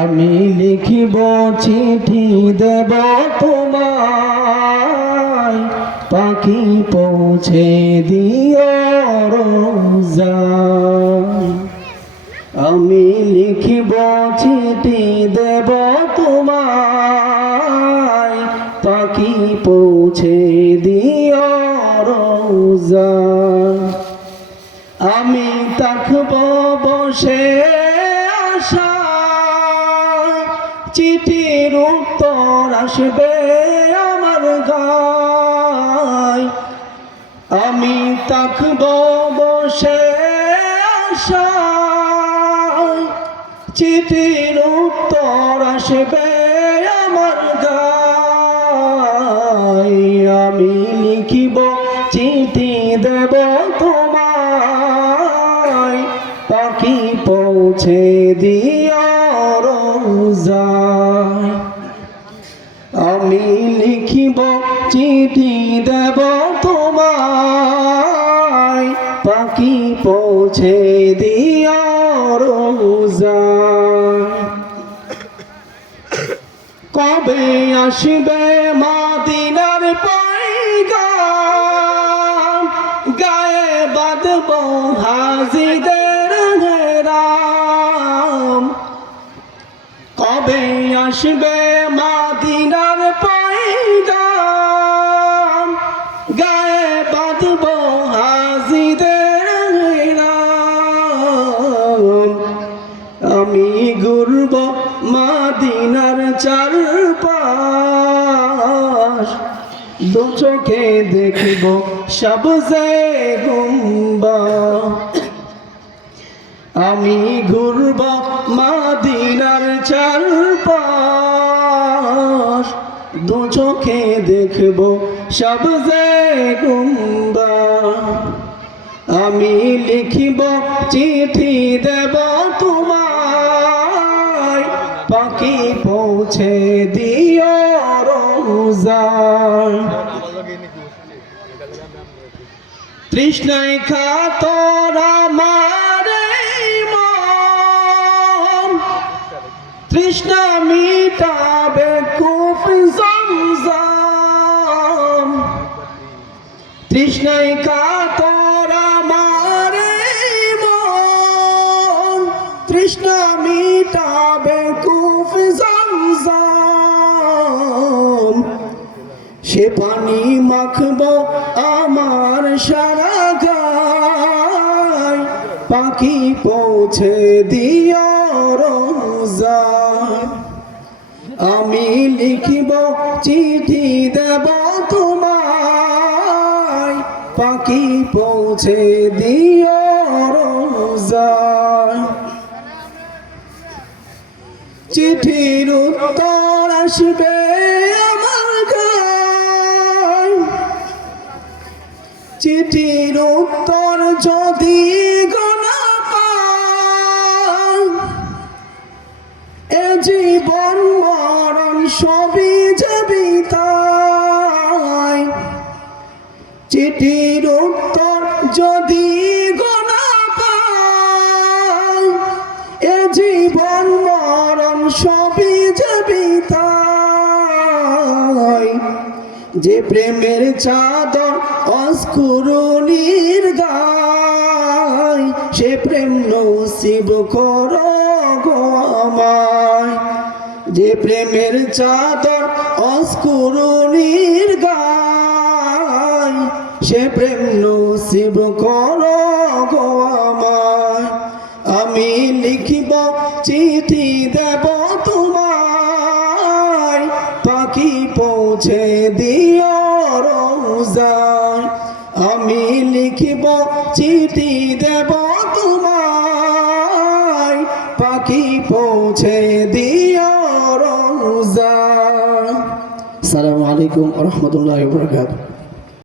আমি লিখিব চিঠি দেব তোমায়, পাখি পৌঁছে দিও রোজায়। আমি লিখিব চিঠি দেব তোমায়, পাখি পৌঁছে দিও রোজায়। আমি থাকব বসে আশায়, চিঠির উত্তর আসবে আমার গায়। আমি থাকব বসে আশায়, চিঠির উত্তর আসবে আমার গায়। আমি লিখিব চিঠি দেব তোমায়, পাখি পৌঁছে দিও রোজায়। আমি লিখিব চিঠি দেব তোমায়, পাখি পৌঁছে দিও রোজায়। কবে আসবে মদিনার পয়গাম, গায়ে বাঁধব হাজিদের ঘেরাম। কবে আসবে মদিনার পয়গাম, গায়ে বাঁধব হাজিদের ঘেরাম। আমি ঘুরব মদিনার চারপাশ, দু চোখে দেখব সবজে গুম্বা। আমি ঘুরব মদিনার চারপাশ, দু চোখে দেখব সবজে গুম্বা। আমি লিখিব চিঠি দেব তোমায়, পাখি পৌঁছে দিও রোজায়। তৃষ্ণায় কাতর আমার এই মন, তৃষ্ণা মিটাবে কূপ জমজম। তৃষ্ণায় কাতর আমার এই মন, তৃষ্ণা মিটাবে কূপ জমজম। সে পানি মাখব আমার সারা গায়, পাখি পৌঁছে দিও রোজায়। আমি লিখিব চিঠি দেব তোমায়, পাখি পৌঁছে দিও রোজায়। চিঠির উত্তর আসবে আমার গায়, চিঠির উত্তর যদি গোনা পাই, এ জীবন মরণ সবই যাবি তাই। চিঠির উত্তর যদি গোনা পাই, এ জীবন মরণ সবই যাবি তাই। যে প্রেমের চাদর অস্কুরুনির গায়, সে প্রেম নসিব করো গো আমায়। যে প্রেমের চাদর অস্কুরুনির গায়, সে প্রেম নসিব করো গো আমায়। আমি লিখিব চিঠি দেব তোমায়, পাখি পৌঁছে দিও রোজায়। আমি লিখিব চিঠি দেব তোমায়, পাখি পৌঁছে দিও রোজায়। আসসালামু আলাইকুম ওয়া রাহমাতুল্লাহি ওয়া বারাকাতুহু।